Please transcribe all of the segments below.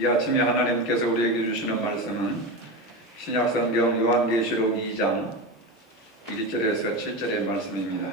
이 아침에 하나님께서 우리에게 주시는 말씀은 신약성경 요한계시록 2장 1절에서 7절의 말씀입니다.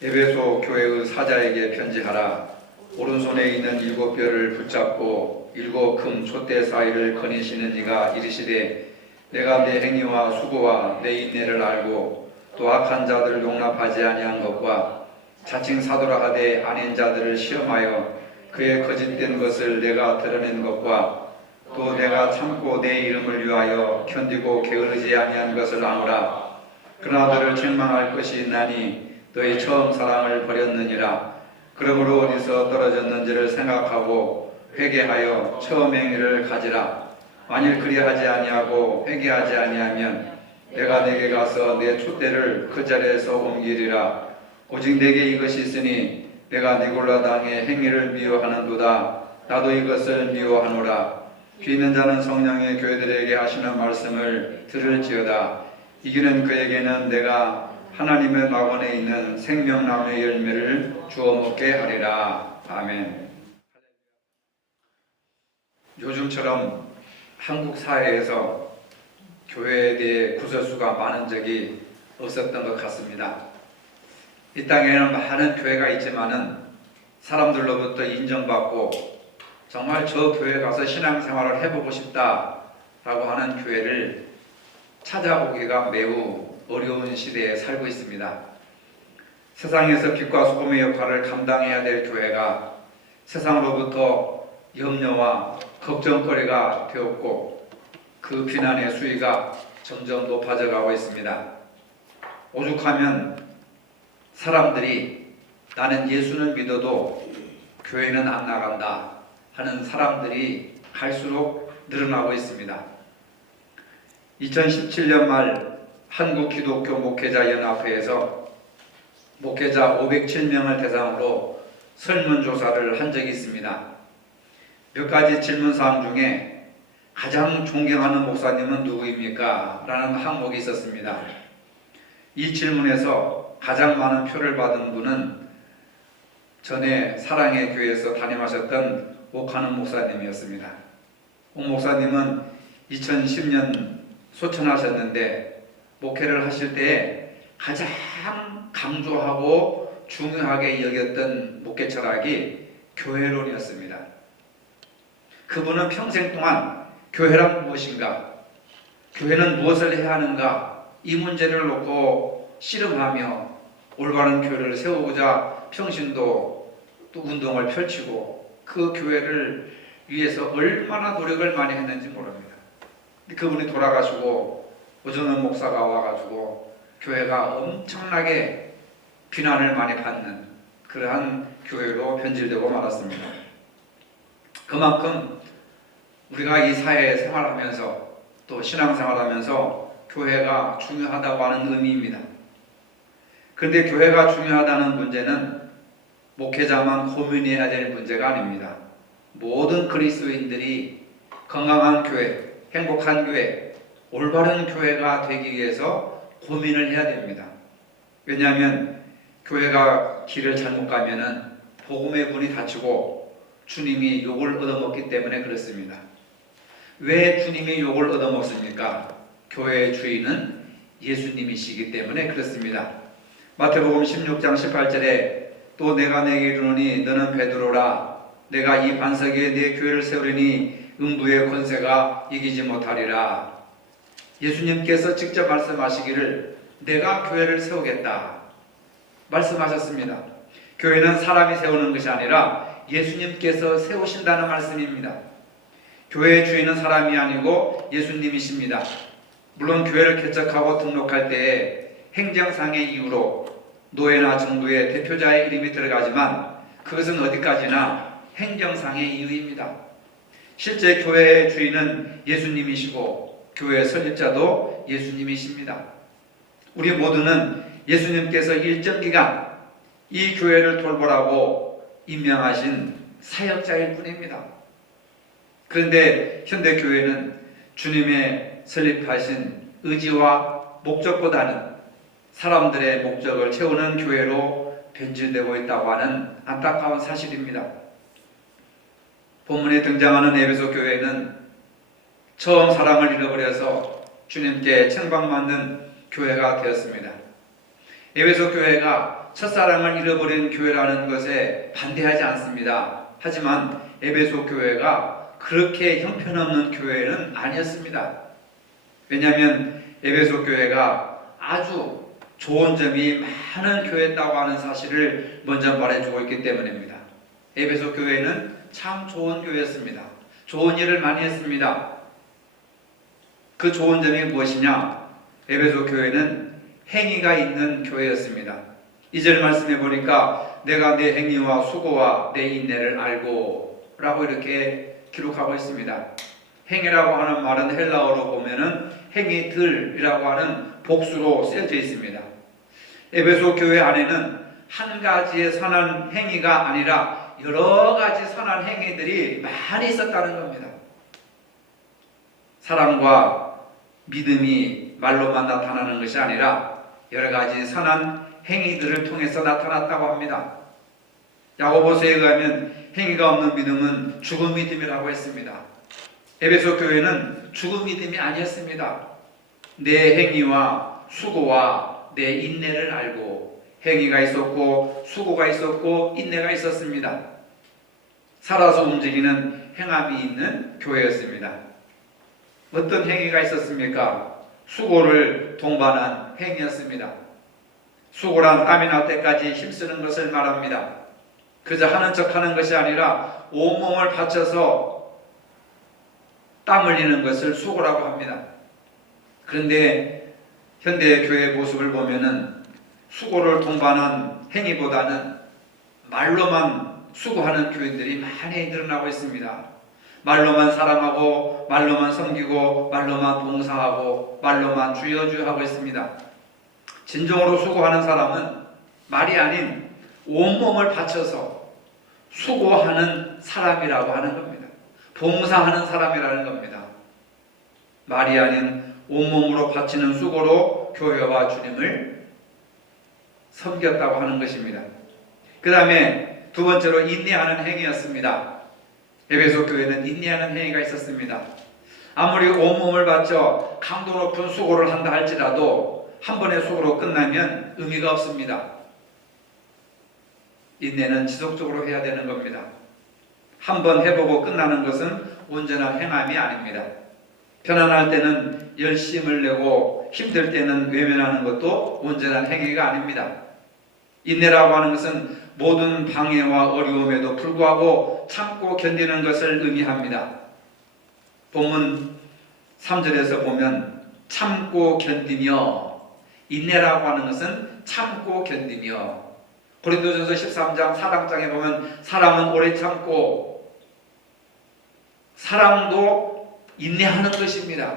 에베소 교회의 사자에게 편지하라. 오른손에 있는 7별을 붙잡고 7금 촛대 사이를 거니시는 이가 이르시되 내가 내 행위와 수고와 내 인내를 알고 또 악한 자들을 용납하지 아니한 것과 자칭 사도라 하되 아닌 자들을 시험하여 그의 거짓된 것을 내가 드러낸 것과 또 내가 참고 내 이름을 위하여 견디고 게으르지 아니한 것을 아노라. 그러나 너를 책망할 것이 있나니 너희 처음 사랑을 버렸느니라. 그러므로 어디서 떨어졌는지를 생각하고 회개하여 처음 행위를 가지라. 만일 그리하지 아니하고 회개하지 아니하면 내가 네게 가서 내 촛대를 그 자리에서 옮기리라. 오직 내게 이것이 있으니 내가 니골라 당의 행위를 미워하는도다. 나도 이것을 미워하노라. 귀 있는 자는 성령의 교회들에게 하시는 말씀을 들을지어다. 이기는 그에게는 내가 하나님의 낙원에 있는 생명나무의 열매를 주어 먹게 하리라. 아멘. 요즘처럼 한국 사회에서 교회에 대해 구설수가 많은 적이 없었던 것 같습니다. 이 땅에는 많은 교회가 있지만은 사람들로부터 인정받고 정말 저 교회 가서 신앙생활을 해보고 싶다라고 하는 교회를 찾아보기가 매우 어려운 시대에 살고 있습니다. 세상에서 빛과 소금의 역할을 감당해야 될 교회가 세상으로부터 염려와 걱정거리가 되었고 그 비난의 수위가 점점 높아져 가고 있습니다. 오죽하면 사람들이 나는 예수는 믿어도 교회는 안 나간다 하는 사람들이 갈수록 늘어나고 있습니다. 2017년 말 한국기독교 목회자연합회에서 목회자 507명을 대상으로 설문조사를 한 적이 있습니다. 몇 가지 질문사항 중에 가장 존경하는 목사님은 누구입니까? 라는 항목이 있었습니다. 이 질문에서 가장 많은 표를 받은 분은 전에 사랑의 교회에서 담임하셨던 옥하는 목사님이었습니다. 옥 목사님은 2010년 소천하셨는데 목회를 하실 때 가장 강조하고 중요하게 여겼던 목회 철학이 교회론이었습니다. 그분은 평생 동안 교회란 무엇인가, 교회는 무엇을 해야 하는가, 이 문제를 놓고 씨름하며 올바른 교회를 세우고자 평신도 또 운동을 펼치고 그 교회를 위해서 얼마나 노력을 많이 했는지 모릅니다. 그분이 돌아가시고 오전원 목사가 와가지고 교회가 엄청나게 비난을 많이 받는 그러한 교회로 변질되고 말았습니다. 그만큼 우리가 이 사회에 생활하면서 또 신앙생활하면서 교회가 중요하다고 하는 의미입니다. 그런데 교회가 중요하다는 문제는 목회자만 고민해야 될 문제가 아닙니다. 모든 그리스도인들이 건강한 교회, 행복한 교회, 올바른 교회가 되기 위해서 고민을 해야 됩니다. 왜냐하면 교회가 길을 잘못 가면은 복음의 문이 닫히고 주님이 욕을 얻어먹기 때문에 그렇습니다. 왜 주님이 욕을 얻어먹습니까? 교회의 주인은 예수님이시기 때문에 그렇습니다. 마태복음 16장 18절에 또 내가 내게 이르노니 너는 베드로라. 내가 이 반석 위에 내 교회를 세우리니 음부의 권세가 이기지 못하리라. 예수님께서 직접 말씀하시기를 내가 교회를 세우겠다 말씀하셨습니다. 교회는 사람이 세우는 것이 아니라 예수님께서 세우신다는 말씀입니다. 교회의 주인은 사람이 아니고 예수님이십니다. 물론 교회를 개척하고 등록할 때에 행정상의 이유로 노예나 정부의 대표자의 이름이 들어가지만 그것은 어디까지나 행정상의 이유입니다. 실제 교회의 주인은 예수님이시고 교회의 설립자도 예수님이십니다. 우리 모두는 예수님께서 일정 기간 이 교회를 돌보라고 임명하신 사역자일 뿐입니다. 그런데 현대교회는 주님의 설립하신 의지와 목적보다는 사람들의 목적을 채우는 교회로 변질되고 있다고 하는 안타까운 사실입니다. 본문에 등장하는 에베소 교회는 처음 사랑을 잃어버려서 주님께 책망받는 교회가 되었습니다. 에베소 교회가 첫사랑을 잃어버린 교회라는 것에 반대하지 않습니다. 하지만 에베소 교회가 그렇게 형편없는 교회는 아니었습니다. 왜냐하면 에베소 교회가 아주 좋은 점이 많은 교회였다고 하는 사실을 먼저 말해주고 있기 때문입니다. 에베소 교회는 참 좋은 교회였습니다. 좋은 일을 많이 했습니다. 그 좋은 점이 무엇이냐? 에베소 교회는 행위가 있는 교회였습니다. 2절 말씀해 보니까 내가 내 행위와 수고와 내 인내를 알고 라고 이렇게 기록하고 있습니다. 행위라고 하는 말은 헬라어로 보면은 행위들이라고 하는 복수로 쓰여져 있습니다. 에베소 교회 안에는 한 가지의 선한 행위가 아니라 여러 가지 선한 행위들이 많이 있었다는 겁니다. 사랑과 믿음이 말로만 나타나는 것이 아니라 여러 가지 선한 행위들을 통해서 나타났다고 합니다. 야고보서에 의하면 행위가 없는 믿음은 죽은 믿음이라고 했습니다. 에베소 교회는 죽은 믿음이 아니었습니다. 내 행위와 수고와 내 인내를 알고 행위가 있었고 수고가 있었고 인내가 있었습니다. 살아서 움직이는 행함이 있는 교회였습니다. 어떤 행위가 있었습니까? 수고를 동반한 행위였습니다. 수고란 땀이 날 때까지 힘쓰는 것을 말합니다. 그저 하는 척 하는 것이 아니라 온몸을 바쳐서 땀 흘리는 것을 수고라고 합니다. 그런데 현대 교회의 모습을 보면은 수고를 동반한 행위보다는 말로만 수고하는 교인들이 많이 늘어나고 있습니다. 말로만 사랑하고 말로만 섬기고 말로만 봉사하고 말로만 주여 주여 하고 있습니다. 진정으로 수고하는 사람은 말이 아닌 온몸을 바쳐서 수고하는 사람이라고 하는 겁니다. 봉사하는 사람이라는 겁니다. 말이 아닌 온몸으로 바치는 수고로 교회와 주님을 섬겼다고 하는 것입니다. 그 다음에 두 번째로 인내하는 행위였습니다. 에베소 교회는 인내하는 행위가 있었습니다. 아무리 온몸을 바쳐 강도 높은 수고를 한다 할지라도 한 번의 수고로 끝나면 의미가 없습니다. 인내는 지속적으로 해야 되는 겁니다. 한 번 해보고 끝나는 것은 온전한 행함이 아닙니다. 편안할 때는 열심을 내고 힘들 때는 외면하는 것도 온전한 행위가 아닙니다. 인내라고 하는 것은 모든 방해와 어려움에도 불구하고 참고 견디는 것을 의미합니다. 본문 3절에서 보면 참고 견디며, 인내라고 하는 것은 참고 견디며, 고린도전서 13장 사랑장에 보면 사랑은 오래 참고, 사랑도 인내하는 것입니다.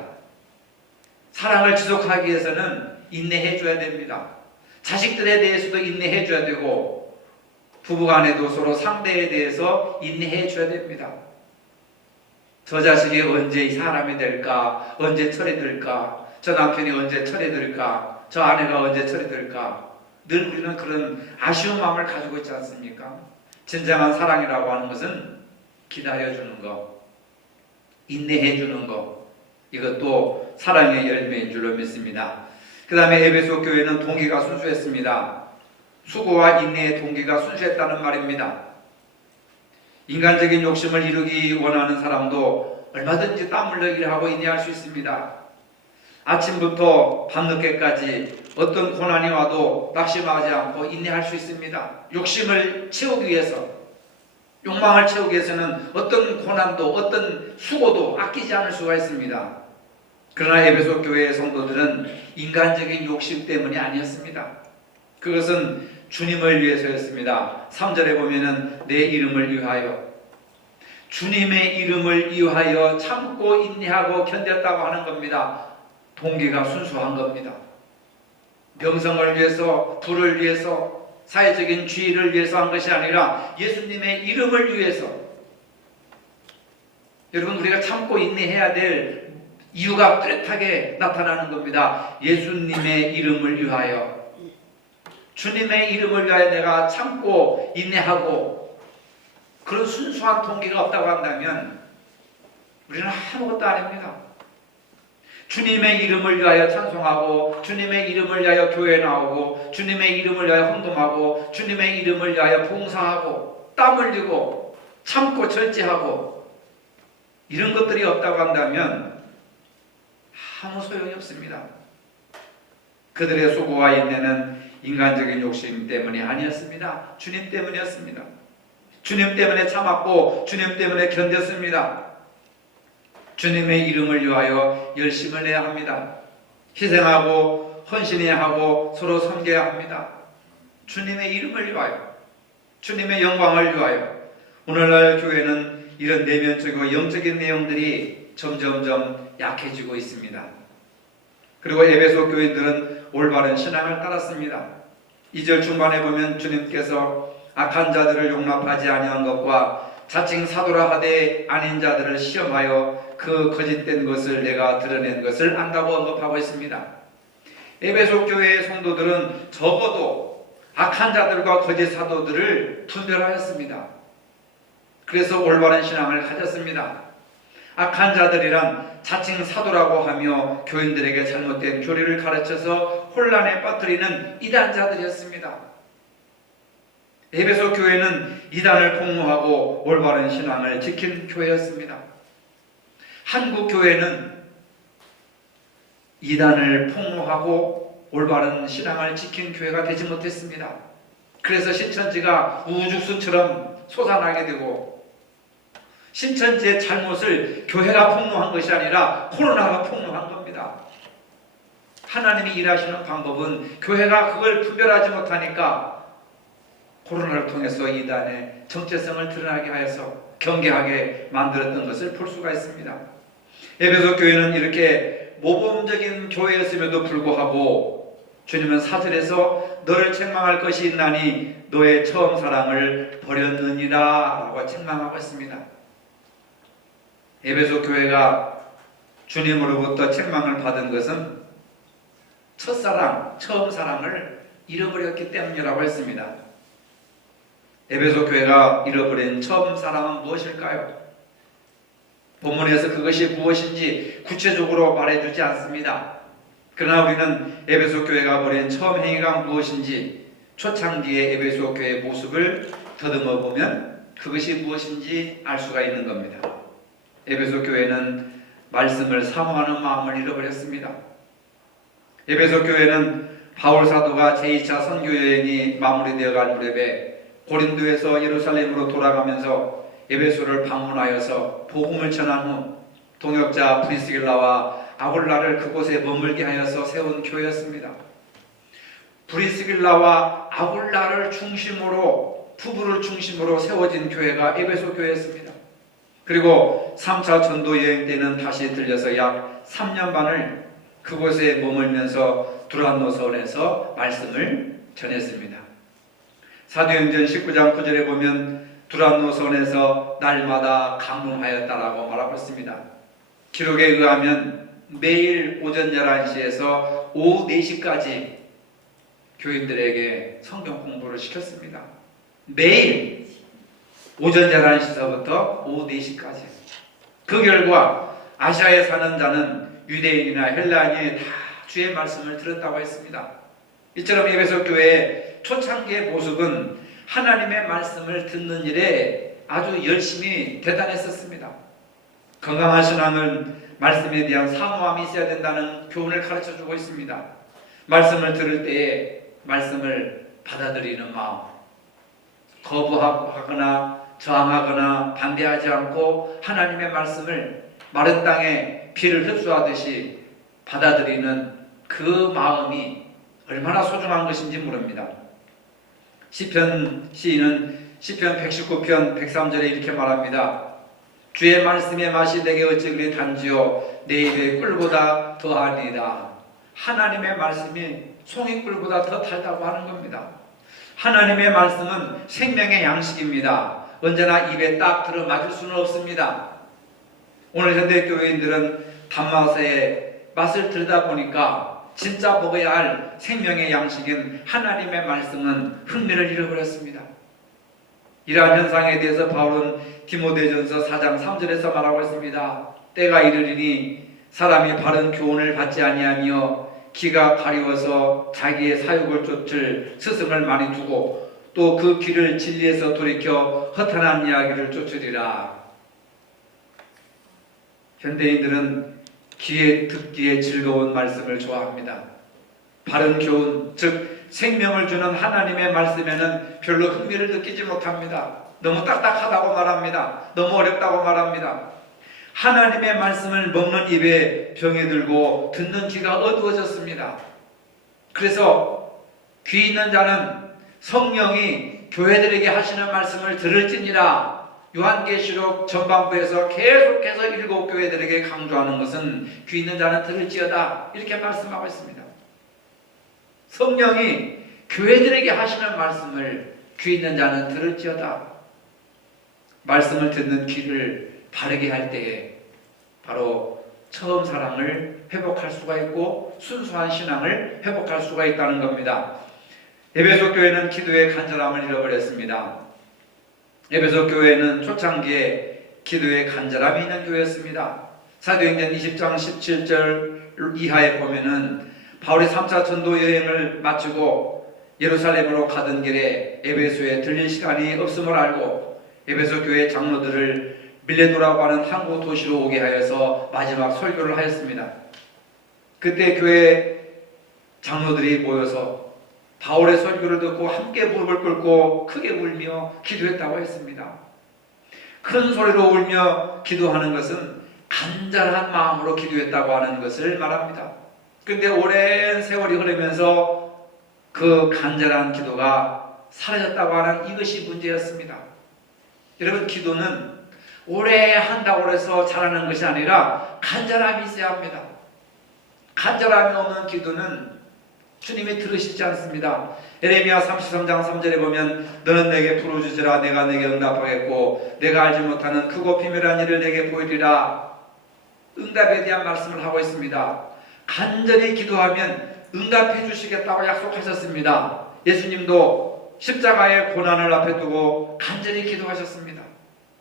사랑을 지속하기 위해서는 인내해 줘야 됩니다. 자식들에 대해서도 인내해 줘야 되고 부부간에도 서로 상대에 대해서 인내해 줘야 됩니다. 저 자식이 언제 사람이 될까? 언제 철이 들까? 저 남편이 언제 철이 들까? 저 아내가 언제 철이 들까? 늘 우리는 그런 아쉬운 마음을 가지고 있지 않습니까? 진정한 사랑이라고 하는 것은 기다려주는 것, 인내해주는 것, 이것도 사랑의 열매인 줄로 믿습니다. 그 다음에 에베소 교회는 동기가 순수했습니다. 수고와 인내의 동기가 순수했다는 말입니다. 인간적인 욕심을 이루기 원하는 사람도 얼마든지 땀 흘려 일하고 인내할 수 있습니다. 아침부터 밤늦게까지 어떤 고난이 와도 낙심하지 않고 인내할 수 있습니다. 욕심을 채우기 위해서, 욕망을 채우기 위해서는 어떤 고난도 어떤 수고도 아끼지 않을 수가 있습니다. 그러나 에베소 교회의 성도들은 인간적인 욕심 때문이 아니었습니다. 그것은 주님을 위해서였습니다. 3절에 보면은 내 이름을 위하여, 주님의 이름을 위하여 참고 인내하고 견뎠다고 하는 겁니다. 동기가 순수한 겁니다. 명성을 위해서, 부를 위해서, 사회적인 지위를 위해서 한 것이 아니라 예수님의 이름을 위해서. 여러분, 우리가 참고 인내해야 될 이유가 뚜렷하게 나타나는 겁니다. 예수님의 이름을 위하여, 주님의 이름을 위하여 내가 참고 인내하고 그런 순수한 동기가 없다고 한다면 우리는 아무것도 아닙니다. 주님의 이름을 위하여 찬송하고 주님의 이름을 위하여 교회에 나오고 주님의 이름을 위하여 헌금하고 주님의 이름을 위하여 봉사하고 땀 흘리고 참고 절제하고 이런 것들이 없다고 한다면 아무 소용이 없습니다. 그들의 수고와 인내는 인간적인 욕심 때문이 아니었습니다. 주님 때문이었습니다. 주님 때문에 참았고 주님 때문에 견뎠습니다. 주님의 이름을 위하여 열심을 내야 합니다. 희생하고 헌신해야 하고 서로 섬겨야 합니다. 주님의 이름을 위하여, 주님의 영광을 위하여. 오늘날 교회는 이런 내면적이고 영적인 내용들이 점점점 약해지고 있습니다. 그리고 에베소 교인들은 올바른 신앙을 따랐습니다. 2절 중반에 보면 주님께서 악한 자들을 용납하지 아니한 것과 자칭 사도라 하되 아닌 자들을 시험하여 그 거짓된 것을 내가 드러낸 것을 안다고 언급하고 있습니다. 에베소 교회의 성도들은 적어도 악한 자들과 거짓 사도들을 분별하였습니다. 그래서 올바른 신앙을 가졌습니다. 악한 자들이란 자칭 사도라고 하며 교인들에게 잘못된 교리를 가르쳐서 혼란에 빠뜨리는 이단자들이었습니다. 에베소 교회는 이단을 폭로하고 올바른 신앙을 지킨 교회였습니다. 한국 교회는 이단을 폭로하고 올바른 신앙을 지킨 교회가 되지 못했습니다. 그래서 신천지가 우죽순처럼 솟아나게 되고 신천지의 잘못을 교회가 폭로한 것이 아니라 코로나가 폭로한 겁니다. 하나님이 일하시는 방법은 교회가 그걸 분별하지 못하니까 코로나를 통해서 이단의 정체성을 드러나게 하여서 경계하게 만들었던 것을 볼 수가 있습니다. 에베소 교회는 이렇게 모범적인 교회였음에도 불구하고 주님은 4절에서 너를 책망할 것이 있나니 너의 처음 사랑을 버렸느니라 라고 책망하고 있습니다. 에베소 교회가 주님으로부터 책망을 받은 것은 첫사랑, 처음 사랑을 잃어버렸기 때문이라고 했습니다. 에베소 교회가 잃어버린 처음 사랑은 무엇일까요? 본문에서 그것이 무엇인지 구체적으로 말해주지 않습니다. 그러나 우리는 에베소 교회가 버린 처음 행위가 무엇인지 초창기의 에베소 교회의 모습을 더듬어 보면 그것이 무엇인지 알 수가 있는 겁니다. 에베소 교회는 말씀을 사모하는 마음을 잃어버렸습니다. 에베소 교회는 바울 사도가 제2차 선교 여행이 마무리되어 갈 무렵에 고린도에서 예루살렘으로 돌아가면서 에베소를 방문하여서 복음을 전한 후 동역자 브리스길라와 아굴라를 그곳에 머물게 하여서 세운 교회였습니다. 브리스길라와 아굴라를 중심으로 부부를 중심으로 세워진 교회가 에베소 교회였습니다. 그리고 3차 전도 여행 때는 다시 들려서 약 3년 반을 그곳에 머물면서 두란노선에서 말씀을 전했습니다. 사도행전 19장 9절에 보면 두란노선에서 날마다 강론하였다라고 말하고 있습니다. 기록에 의하면 매일 오전 11시에서 오후 4시까지 교인들에게 성경 공부를 시켰습니다. 매일 오전 11시서부터 오후 4시까지. 그 결과 아시아에 사는 자는 유대인이나 헬라인이 다 주의 말씀을 들었다고 했습니다. 이처럼 에베소 교회의 초창기의 모습은 하나님의 말씀을 듣는 일에 아주 열심히 대단했었습니다. 건강한 신앙은 말씀에 대한 사모함이 있어야 된다는 교훈을 가르쳐주고 있습니다. 말씀을 들을 때에 말씀을 받아들이는 마음, 거부하거나 저항하거나 반대하지 않고 하나님의 말씀을 마른 땅에 비를 흡수하듯이 받아들이는 그 마음이 얼마나 소중한 것인지 모릅니다. 시편 시인은 시편 119편 103절에 이렇게 말합니다. 주의 말씀의 맛이 내게 어찌 그리 단지요 내 입의 꿀보다 더하리이다. 하나님의 말씀이 송이꿀보다 더 달다고 하는 겁니다. 하나님의 말씀은 생명의 양식입니다. 언제나 입에 딱 들어맞을 수는 없습니다. 오늘 현대 교회인들은 단맛의 맛을 들다 보니까 진짜 먹어야 할 생명의 양식인 하나님의 말씀은 흥미를 잃어버렸습니다. 이러한 현상에 대해서 바울은 디모데전서 4장 3절에서 말하고 있습니다. 때가 이르리니 사람이 바른 교훈을 받지 아니하며 기가 가리워서 자기의 사욕을 쫓을 스승을 많이 두고 또 그 길을 진리에서 돌이켜 허탄한 이야기를 쫓으리라. 현대인들은 귀에 듣기에 즐거운 말씀을 좋아합니다. 바른 교훈, 즉 생명을 주는 하나님의 말씀에는 별로 흥미를 느끼지 못합니다. 너무 딱딱하다고 말합니다. 너무 어렵다고 말합니다. 하나님의 말씀을 먹는 입에 병이 들고 듣는 귀가 어두워졌습니다. 그래서 귀 있는 자는 성령이 교회들에게 하시는 말씀을 들을지니라. 요한계시록 전반부에서 계속해서 7교회들에게 강조하는 것은 귀 있는 자는 들을지어다, 이렇게 말씀하고 있습니다. 성령이 교회들에게 하시는 말씀을 귀 있는 자는 들을지어다. 말씀을 듣는 귀를 바르게 할 때에 바로 처음 사랑을 회복할 수가 있고 순수한 신앙을 회복할 수가 있다는 겁니다. 에베소 교회는 기도의 간절함을 잃어버렸습니다. 에베소 교회는 초창기에 기도의 간절함이 있는 교회였습니다. 사도행전 20장 17절 이하에 보면은 바울이 3차 전도 여행을 마치고 예루살렘으로 가던 길에 에베소에 들릴 시간이 없음을 알고 에베소 교회 장로들을 밀레도라고 하는 항구 도시로 오게 하여서 마지막 설교를 하였습니다. 그때 교회 장로들이 모여서 바울의 설교를 듣고 함께 무릎을 꿇고 크게 울며 기도했다고 했습니다. 큰 소리로 울며 기도하는 것은 간절한 마음으로 기도했다고 하는 것을 말합니다. 그런데 오랜 세월이 흐르면서 그 간절한 기도가 사라졌다고 하는 이것이 문제였습니다. 여러분, 기도는 오래 한다고 해서 잘하는 것이 아니라 간절함이 있어야 합니다. 간절함이 없는 기도는 주님이 들으시지 않습니다. 에레미야 33장 3절에 보면 너는 내게 부르짖으라 내가 내게 응답하겠고 내가 알지 못하는 크고 비밀한 일을 내게 보이리라. 응답에 대한 말씀을 하고 있습니다. 간절히 기도하면 응답해 주시겠다고 약속하셨습니다. 예수님도 십자가의 고난을 앞에 두고 간절히 기도하셨습니다.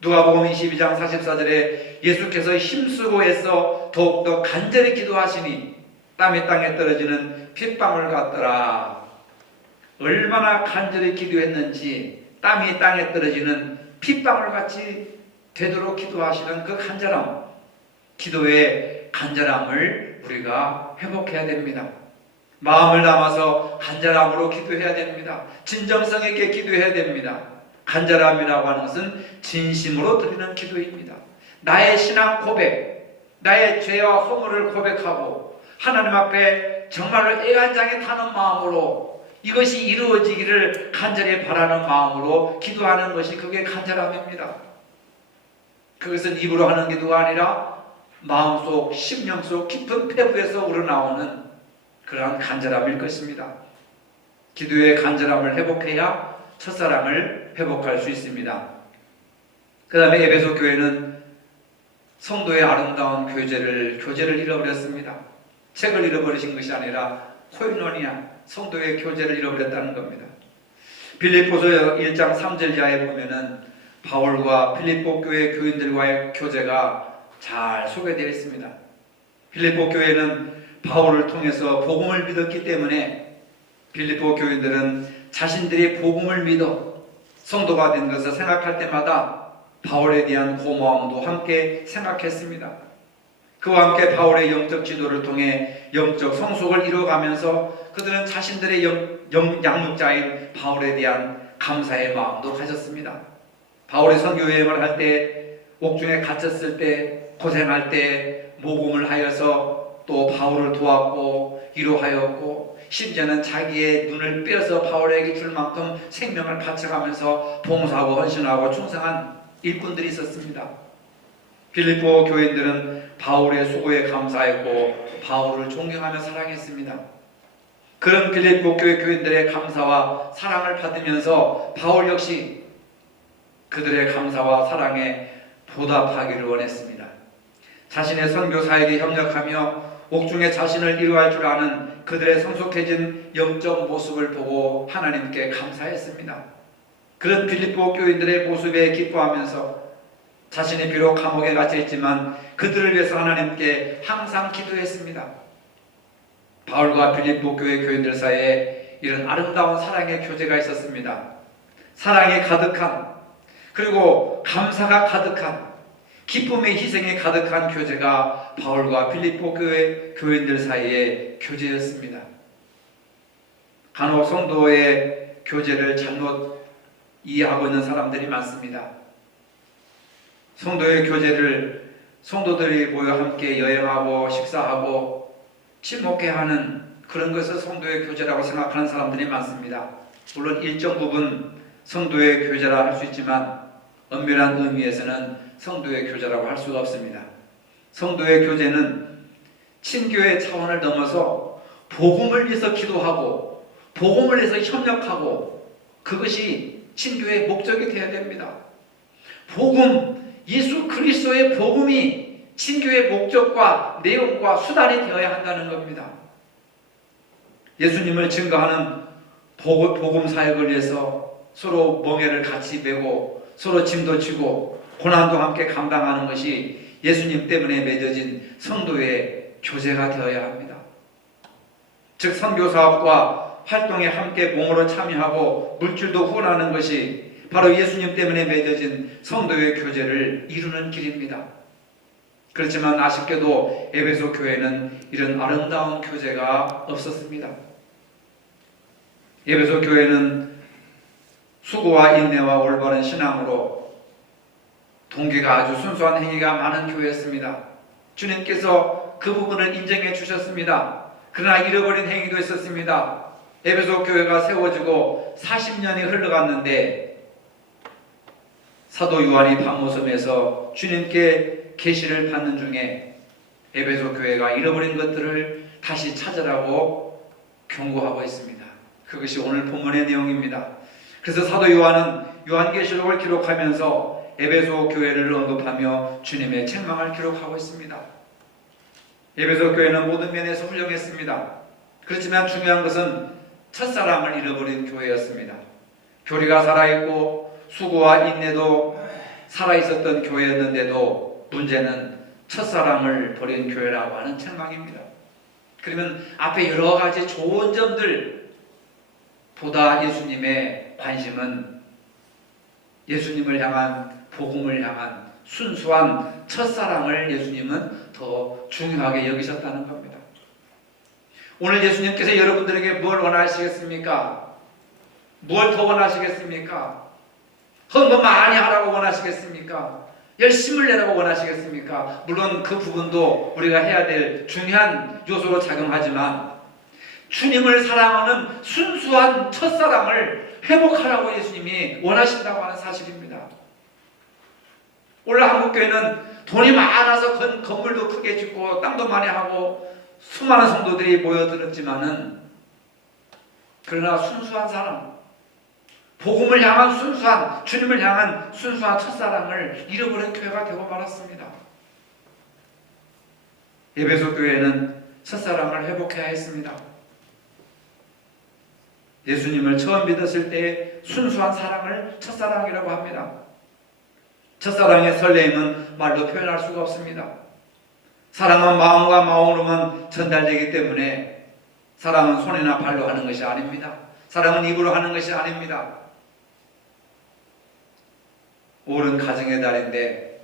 누가복음 22장 44절에 예수께서 힘쓰고 애써 더욱더 간절히 기도하시니 땀이 땅에 떨어지는 핏방울 같더라. 얼마나 간절히 기도했는지 땀이 땅에 떨어지는 핏방울 같이 되도록 기도하시는 그 간절함, 기도의 간절함을 우리가 회복해야 됩니다. 마음을 담아서 간절함으로 기도해야 됩니다. 진정성 있게 기도해야 됩니다. 간절함이라고 하는 것은 진심으로 드리는 기도입니다. 나의 신앙 고백, 나의 죄와 허물을 고백하고 하나님 앞에 정말로 애간장에 타는 마음으로 이것이 이루어지기를 간절히 바라는 마음으로 기도하는 것이 그게 간절함입니다. 그것은 입으로 하는 기도가 아니라 마음속, 심령 속 깊은 폐부에서 우러나오는 그러한 간절함일 것입니다. 기도의 간절함을 회복해야 첫사랑을 회복할 수 있습니다. 그 다음에 에베소 교회는 성도의 아름다운 교제를 잃어버렸습니다. 책을 잃어버리신 것이 아니라 코이노니아, 성도의 교제를 잃어버렸다는 겁니다. 빌립보서 1장 3절 이하에 보면은 바울과 빌립보 교회 교인들과의 교제가 잘 소개되어 있습니다. 빌립보 교회는 바울을 통해서 복음을 믿었기 때문에 빌립보 교인들은 자신들이 복음을 믿어 성도가 된 것을 생각할 때마다 바울에 대한 고마움도 함께 생각했습니다. 그와 함께 바울의 영적 지도를 통해 영적 성숙을 이루어가면서 그들은 자신들의 양육자인 바울에 대한 감사의 마음도 가졌습니다. 바울이 선교 여행을 할 때, 옥중에 갇혔을 때, 고생할 때 모금을 하여서 또 바울을 도왔고 위로하였고 심지어는 자기의 눈을 빼어서 바울에게 줄 만큼 생명을 바쳐가면서 봉사하고 헌신하고 충성한 일꾼들이 있었습니다. 빌립보 교인들은 바울의 수고에 감사했고 바울을 존경하며 사랑했습니다. 그런 빌립보 교회 교인들의 감사와 사랑을 받으면서 바울 역시 그들의 감사와 사랑에 보답하기를 원했습니다. 자신의 선교 사역에 협력하며 옥중에 자신을 이루할 줄 아는 그들의 성숙해진 영적 모습을 보고 하나님께 감사했습니다. 그런 빌립보 교인들의 모습에 기뻐하면서 자신이 비록 감옥에 갇혀 있지만 그들을 위해서 하나님께 항상 기도했습니다. 바울과 빌립보 교회 교인들 사이에 이런 아름다운 사랑의 교제가 있었습니다. 사랑이 가득한, 그리고 감사가 가득한, 기쁨의 희생이 가득한 교제가 바울과 빌립보 교회 교인들 사이의 교제였습니다. 간혹 성도의 교제를 잘못 이해하고 있는 사람들이 많습니다. 성도의 교제를 성도들이 모여 함께 여행하고 식사하고 친목회하는 그런 것을 성도의 교제라고 생각하는 사람들이 많습니다. 물론 일정 부분 성도의 교제라 할 수 있지만 엄밀한 의미에서는 성도의 교제라고 할 수가 없습니다. 성도의 교제는 친교의 차원을 넘어서 복음을 위해서 기도하고 복음을 위해서 협력하고, 그것이 친교의 목적이 되어야 됩니다. 복음, 예수 그리스도의 복음이 친교의 목적과 내용과 수단이 되어야 한다는 겁니다. 예수님을 증거하는 복음 사역을 위해서 서로 멍에를 같이 메고 서로 짐도 지고 고난도 함께 감당하는 것이 예수님 때문에 맺어진 성도의 교제가 되어야 합니다. 즉 선교사업과 활동에 함께 몸으로 참여하고 물질도 후원하는 것이 바로 예수님 때문에 맺어진 성도의 교제를 이루는 길입니다. 그렇지만 아쉽게도 에베소 교회는 이런 아름다운 교제가 없었습니다. 에베소 교회는 수고와 인내와 올바른 신앙으로 동기가 아주 순수한 행위가 많은 교회였습니다. 주님께서 그 부분을 인정해 주셨습니다. 그러나 잃어버린 행위도 있었습니다. 에베소 교회가 세워지고 40년이 흘러갔는데 사도 요한이 밤모섬에서 주님께 계시를 받는 중에 에베소 교회가 잃어버린 것들을 다시 찾으라고 경고하고 있습니다. 그것이 오늘 본문의 내용입니다. 그래서 사도 요한은 요한계시록을 기록하면서 에베소 교회를 언급하며 주님의 책망을 기록하고 있습니다. 에베소 교회는 모든 면에서 훌륭했습니다. 그렇지만 중요한 것은 첫사랑을 잃어버린 교회였습니다. 교리가 살아있고 수고와 인내도 살아있었던 교회였는데도 문제는 첫사랑을 버린 교회라고 하는 책망입니다. 그러면 앞에 여러 가지 좋은 점들 보다 예수님의 관심은 예수님을 향한 복음을 향한 순수한 첫사랑을 예수님은 더 중요하게 여기셨다는 겁니다. 오늘 예수님께서 여러분들에게 뭘 원하시겠습니까? 뭘 더 원하시겠습니까? 헌금 많이 하라고 원하시겠습니까? 열심을 내라고 원하시겠습니까? 물론 그 부분도 우리가 해야 될 중요한 요소로 작용하지만 주님을 사랑하는 순수한 첫사랑을 회복하라고 예수님이 원하신다고 하는 사실입니다. 오늘 한국교회는 돈이 많아서 건물도 크게 짓고 땅도 많이 하고 수많은 성도들이 모여들었지만은 그러나 순수한 사랑, 복음을 향한 순수한, 주님을 향한 순수한 첫사랑을 잃어버린 교회가 되고 말았습니다. 에베소 교회는 첫사랑을 회복해야 했습니다. 예수님을 처음 믿었을 때 순수한 사랑을 첫사랑이라고 합니다. 첫사랑의 설레임은 말로 표현할 수가 없습니다. 사랑은 마음과 마음으로만 전달되기 때문에 사랑은 손이나 발로 하는 것이 아닙니다. 사랑은 입으로 하는 것이 아닙니다. 올은 가정의 달인데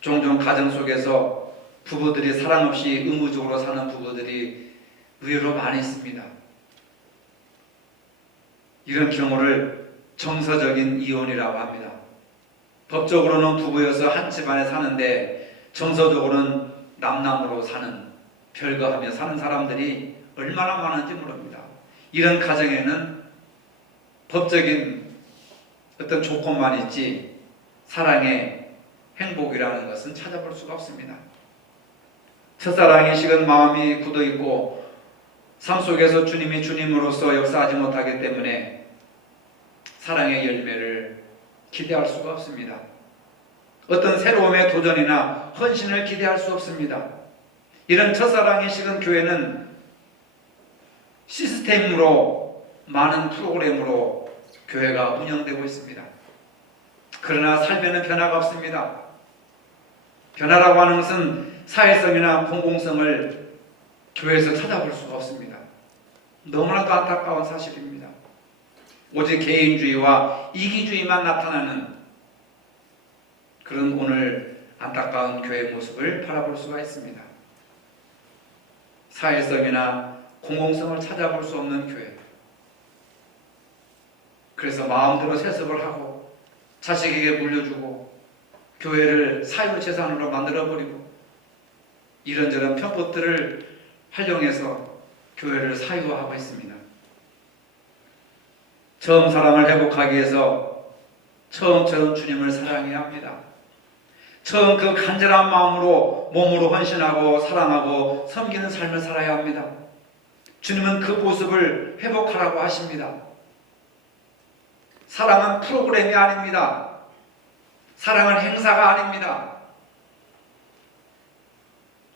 종종 가정 속에서 부부들이 사랑 없이 의무적으로 사는 부부들이 의외로 많이 있습니다. 이런 경우를 정서적인 이혼이라고 합니다. 법적으로는 부부여서 한 집안에 사는데 정서적으로는 남남으로 사는, 별거하며 사는 사람들이 얼마나 많은지 모릅니다. 이런 가정에는 법적인 어떤 조건만 있지 사랑의 행복이라는 것은 찾아볼 수가 없습니다. 첫사랑이 식은 마음이 굳어있고 삶 속에서 주님이 주님으로서 역사하지 못하기 때문에 사랑의 열매를 기대할 수가 없습니다. 어떤 새로움의 도전이나 헌신을 기대할 수 없습니다. 이런 첫사랑이 식은 교회는 시스템으로, 많은 프로그램으로 교회가 운영되고 있습니다. 그러나 삶에는 변화가 없습니다. 변화라고 하는 것은 사회성이나 공공성을 교회에서 찾아볼 수가 없습니다. 너무나도 안타까운 사실입니다. 오직 개인주의와 이기주의만 나타나는 그런 오늘 안타까운 교회 모습을 바라볼 수가 있습니다. 사회성이나 공공성을 찾아볼 수 없는 교회. 그래서 마음대로 세습을 하고 자식에게 물려주고 교회를 사유재산으로 만들어버리고 이런저런 편법들을 활용해서 교회를 사유화하고 있습니다. 처음 사랑을 회복하기 위해서 처음처럼 주님을 사랑해야 합니다. 처음 그 간절한 마음으로 몸으로 헌신하고 사랑하고 섬기는 삶을 살아야 합니다. 주님은 그 모습을 회복하라고 하십니다. 사랑은 프로그램이 아닙니다. 사랑은 행사가 아닙니다.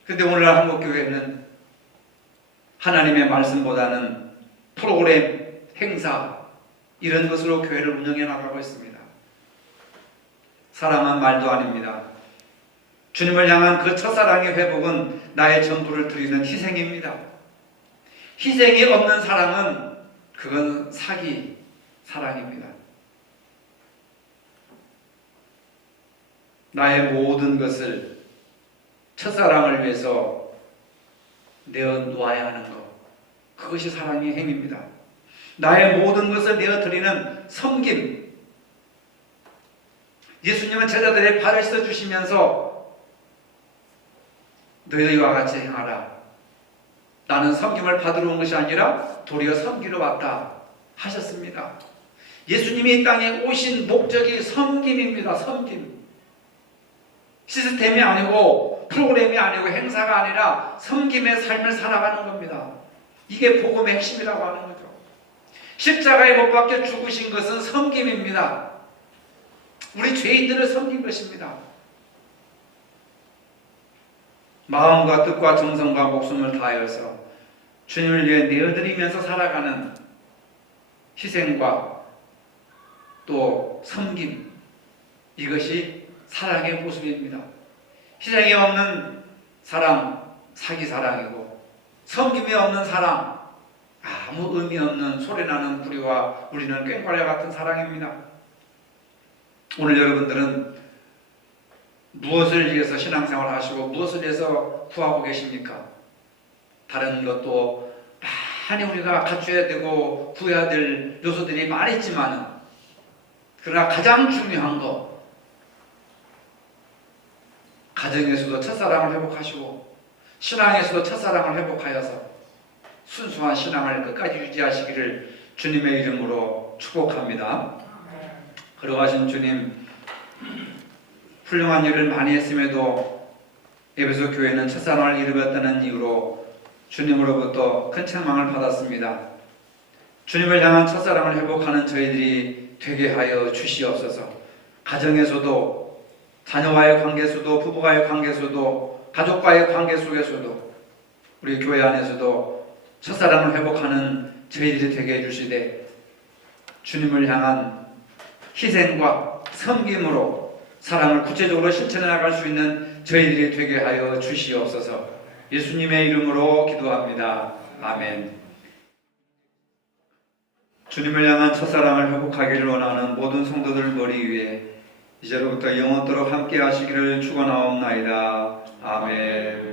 그런데 오늘날 한국교회는 하나님의 말씀보다는 프로그램, 행사 이런 것으로 교회를 운영해 나가고 있습니다. 사랑은 말도 아닙니다. 주님을 향한 그 첫사랑의 회복은 나의 전부를 드리는 희생입니다. 희생이 없는 사랑은 그건 사기 사랑입니다. 나의 모든 것을 첫사랑을 위해서 내어놓아야 하는 것, 그것이 사랑의 행위입니다. 나의 모든 것을 내어드리는 섬김. 예수님은 제자들의 발을 씻어주시면서 너희와 같이 행하라. 나는 섬김을 받으러 온 것이 아니라 도리어 섬기러 왔다 하셨습니다. 예수님이 이 땅에 오신 목적이 섬김입니다. 섬김. 시스템이 아니고 프로그램이 아니고 행사가 아니라 섬김의 삶을 살아가는 겁니다. 이게 복음의 핵심이라고 하는 거죠. 십자가에 못 박혀 죽으신 것은 섬김입니다. 우리 죄인들을 섬긴 것입니다. 마음과 뜻과 정성과 목숨을 다하여서 주님을 위해 내어드리면서 살아가는 희생과 또 섬김, 이것이 사랑의 모습입니다. 희생이 없는 사랑, 사기 사랑이고 섬김이 없는 사랑, 아무 의미 없는 소리나는 부리와 우리는 꽹과리와 같은 사랑입니다. 오늘 여러분들은 무엇을 위해서 신앙생활을 하시고 무엇을 위해서 구하고 계십니까? 다른 것도 많이 우리가 갖춰야 되고 구해야 될 요소들이 많이 있지만 그러나 가장 중요한 거, 가정에서도 첫사랑을 회복하시고 신앙에서도 첫사랑을 회복하여서 순수한 신앙을 끝까지 유지하시기를 주님의 이름으로 축복합니다. 걸어가신 주님, 훌륭한 일을 많이 했음에도 에베소 교회는 첫사랑을 잃어버렸다는 이유로 주님으로부터 큰 책망을 받았습니다. 주님을 향한 첫사랑을 회복하는 저희들이 되게 하여 주시옵소서. 가정에서도, 자녀와의 관계에서도, 부부와의 관계에서도, 가족과의 관계 속에서도, 우리 교회 안에서도 첫사랑을 회복하는 저희들이 되게 해주시되 주님을 향한 희생과 섬김으로 사랑을 구체적으로 실천해 나갈 수 있는 저희들이 되게 하여 주시옵소서. 예수님의 이름으로 기도합니다. 아멘. 주님을 향한 첫사랑을 회복하기를 원하는 모든 성도들 머리 위에 이제로부터 영원토록 함께 하시기를 축원하옵나이다. 아멘.